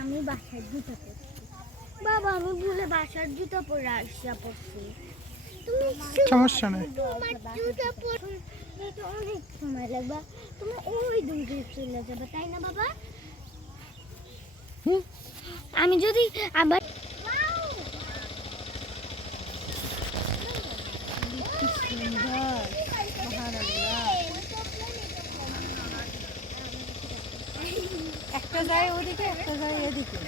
আমি বাসার জুতো পরছি বাবা, আমি ভুলে বাসার জুতো পরে আসা পড়ছি। তুমি সমস্যা নেই, তোমার জুতো পরতে অনেক সময় লাগবে, তুমি ওই দূরে চলে যাবে, তাই না বাবা? আমি যদি আবার একটা যায় ওদিকে, একটা যায় এদিকে।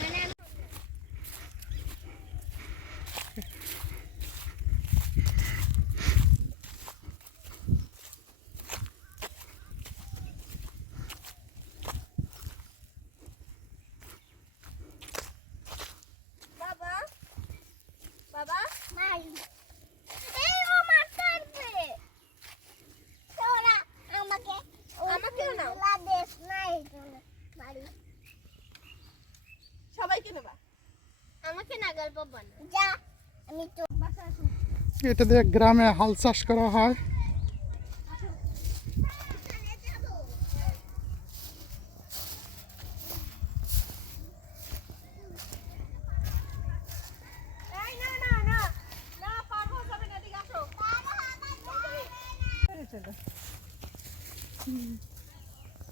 বাবা বাবা নাই, এই ও মারতে আসবে, তোরা আমাকে নাও, দেশ নাই বাড়ি, সবাইকে নেবা। আমাকে নাগাল পাবো না, যা আমি তো বাসা আসুন। এটা দিয়ে গ্রামে হাল চাষ করা হয়।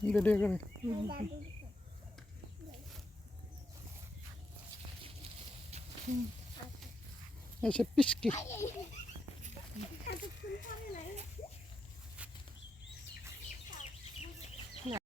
ভিডিও করে এসে পিসকি।